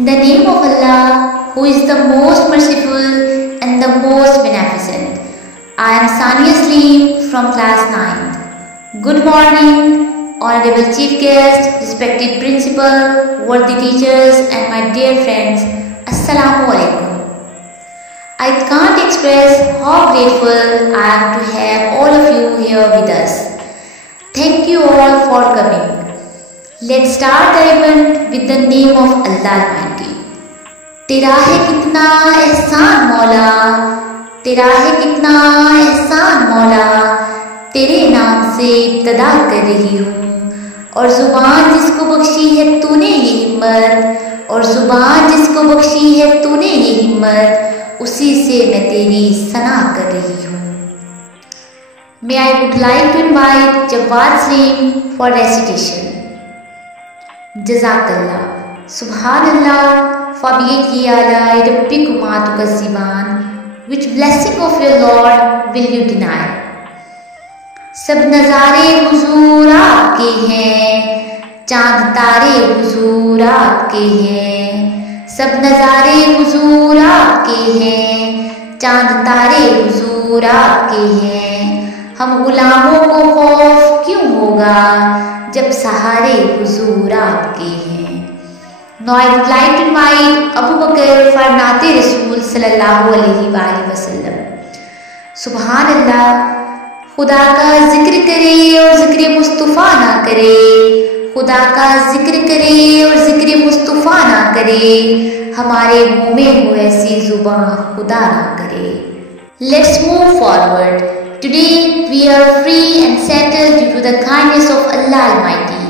In the name of Allah, who is the most merciful and the most beneficent. I am Sania Sleem from class 9th. Good morning, honorable chief guest, respected principal, worthy teachers and my dear friends. Assalamu alaikum. I can't express how grateful I am to have all of you here with us. Thank you all for coming. Let's start the event with the name of Allah Almighty. तेरा है कितना एहसान मौला, तेरा है कितना एहसान मौला, तेरे नाम से इब्तिदा कर रही हूँ। और ज़ुबान जिसको बख्शी है तूने ये हिम्मत, और ज़ुबान जिसको बख्शी है तूने ये हिम्मत, उसी से मैं तेरी सना कर रही हूँ। May I would like to invite Jawad Sleem for recitation. Jazakallah. Subhanallah. Fabiyaki alai rabbikuma tukazziban. Which blessing of your Lord will you deny? सब नज़ारे हुजूर आपके हैं, चाँद तारे हुजूर आपके हैं। सब नज़ारे हुजूर आपके हैं, चाँद तारे हुजूर आपके हैं। हम गुलामों को खौफ क्यों होगा जब सहारे हुजूर आपके हैं। Now I would like to invite Abu Bakr for नाते रसूल सल्लल्लाहु अलैहि वसल्लम। सुभान अल्लाह, खुदा का जिक्र करे और जिक्र मुस्तफ़ा ना करे, खुदा का जिक्र करे और जिक्र मुस्तफ़ा ना करे, हमारे मुँह में हो ऐसी ज़ुबान खुदा ना करे। Let's move forward. Today we are free and settled due to the kindness of Allah Almighty.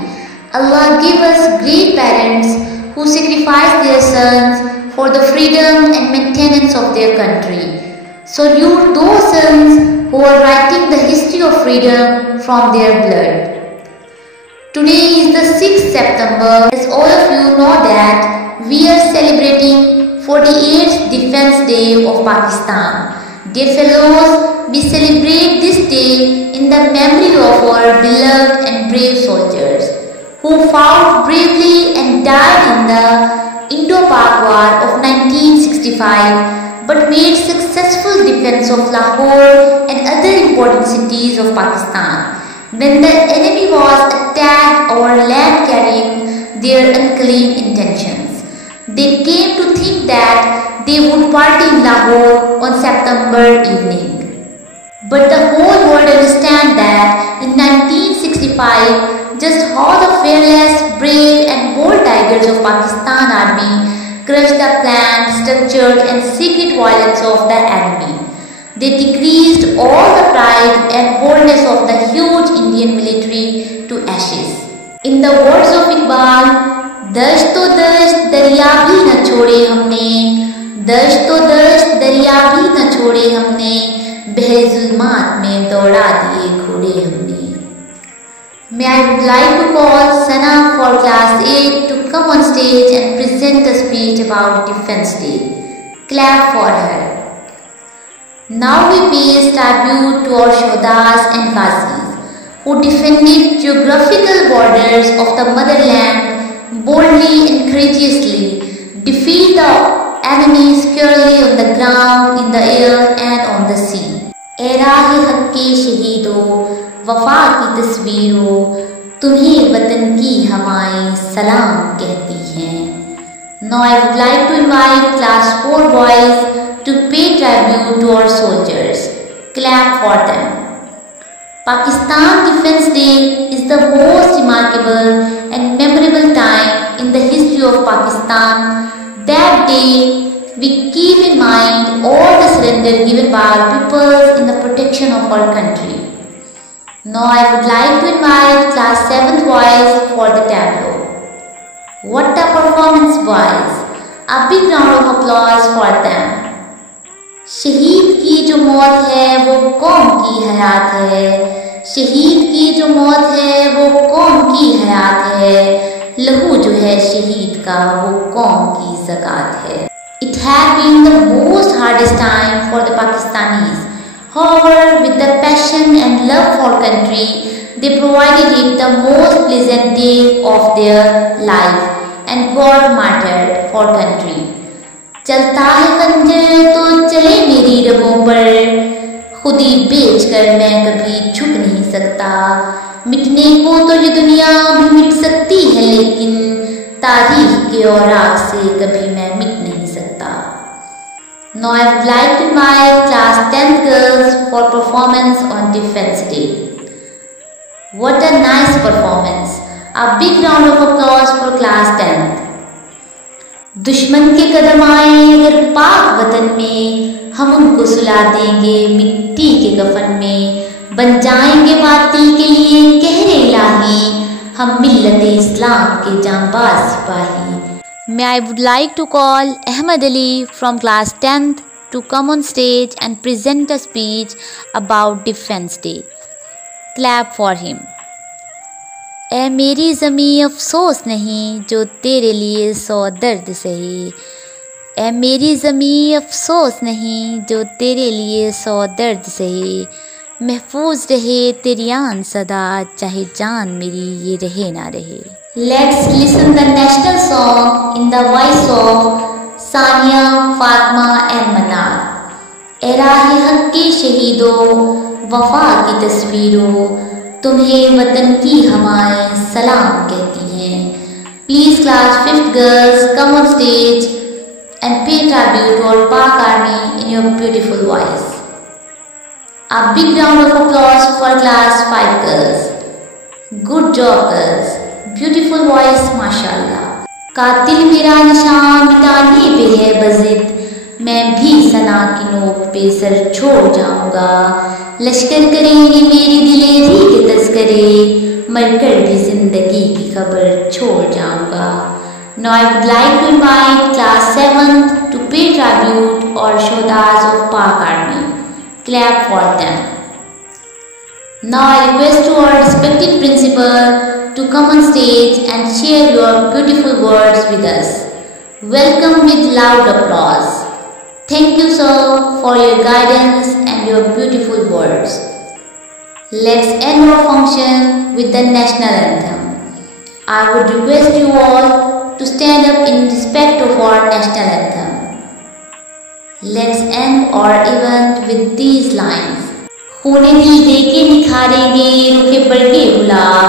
Allah give us great parents who sacrifice their sons for the freedom and maintenance of their country. Salute those sons who are writing the history of freedom from their blood. Today is the 6th September. As all of you know that we are celebrating 48th Defence Day of Pakistan. Dear fellows, we celebrate this day in the memory of our beloved and brave soldiers who fought bravely and died in the Indo-Pak War of 1965 but made successful defense of Lahore and other important cities of Pakistan when the enemy was attacked our land carrying their unclean intentions. They came to think that they would party in Lahore on September evening. But the whole world understands that in 1965, just how the fearless, brave and bold tigers of Pakistan army crushed the planned, structured and secret violence of the enemy. They decreased all the pride and boldness of the huge Indian military to ashes. In the words of Iqbal, दश्त तो दश्त दरिया भी न छोड़े हमने, दश्त तो दश्त दरिया भी न छोड़े हमने, बहरे जुल्मात में दौड़ा दिए घोड़े हमने। May I would like to call Sana for class 8 to come on stage and present a speech about Defence Day. Clap for her. Now we pay tribute to our Shodas and Ghazis who defended geographical borders of the motherland boldly and courageously, defeat the enemy securely on the ground, in the air and on the sea. ए राह हक के शहीदों, वफा की तस्वीरों, तुम्हें वतन की हवाएं सलाम कहती हैं। Now I would like to invite class 4 boys to pay tribute to our soldiers. Clap for them. Pakistan Defence Day is the most remarkable and memorable time in the history of Pakistan. That day, we keep in mind all the surrender given by our peoples in the protection of our country. Now I would like to invite class 7th boys for the tableau. What a performance, boys! A big round of applause for them. शहीद की जो मौत है वो कौम की हयात है, शहीद की जो मौत है वो कौम की हयात है, लहू जो है शहीद का वो कौम की ज़कात है। It had been the most hardest time for the Pakistanis. However, with the passion and love for country, they provided it the most pleasant day of their life and got martyred for country. चलता है खंजर तो चले मेरी रगों पर, खुदी बेचकर मैं कभी झुक नहीं सकता। मिटने को तो ये दुनिया भी मिट सकती है, लेकिन तारीख के औराक से कभी मैं मिट नहीं सकता। Now I would like to invite class 10th girls for performance on Defense Day. What a nice performance! A big round of applause for class 10th. दुश्मन के कदम आए अगर पाक वतन में, हम उनको सुला देंगे मिट्टी के कफन में। बन जाएंगे बातिल के लिए कहरे इलाही, हम मिल्लत इस्लाम के जांबाज सिपाही। I would like to call Ahmed Ali from class 10th to come on stage and present a speech about Defense Day. Clap for him. ऐ मेरी ज़मीं अफसोस नहीं जो तेरे लिए 100 दर्द सही। ऐ मेरी ज़मीं अफसोस नहीं जो तेरे लिए 100 दर्द सही। महफूज रहे तेरी आन सदा, चाहे जान मेरी ये रहे ना रहे। Let's listen the national song in the voice of Sania, Fatima and मनार। ऐ राहे हक के शहीदों, वफा की तस्वीरों, तुम्हें वतन की हवाएं सलाम कहती हैं। Please class 5th girls come on stage and pay tribute to our Pak Army in your beautiful voice. A big round of applause for class 5 girls. Good job girls. Beautiful voice माशाल्लाह। कातिल मेरा निशान मिटाने पे है बजिद, मैं भी सना की नोक पे सर छोड़ जाऊंगा। लश्कर करेंगे मेरी दिलेरी के तस्करे, मरकर भी जिंदगी की खबर छोड़ जाऊंगा। Now I would like to invite class 7th to pay tribute or shodas of Pak Army. Clap for them. Now I request to our respected principal to come on stage and share your beautiful words with us. Welcome with loud applause. Thank you sir for your guidance and your beautiful words. Let's end our function with the national anthem. I would request you all to stand up in respect of our national anthem. Let's end our event with these lines. खूने दिल देके निखारेंगे रुखे बरके गुलाब,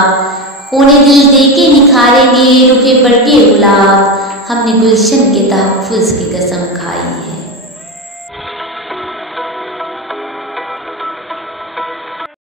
खूने दिल देके निखारेंगे रुखे बरके गुलाब, हमने गुलशन के तहफ़्फ़ुज़ की कसम खाई।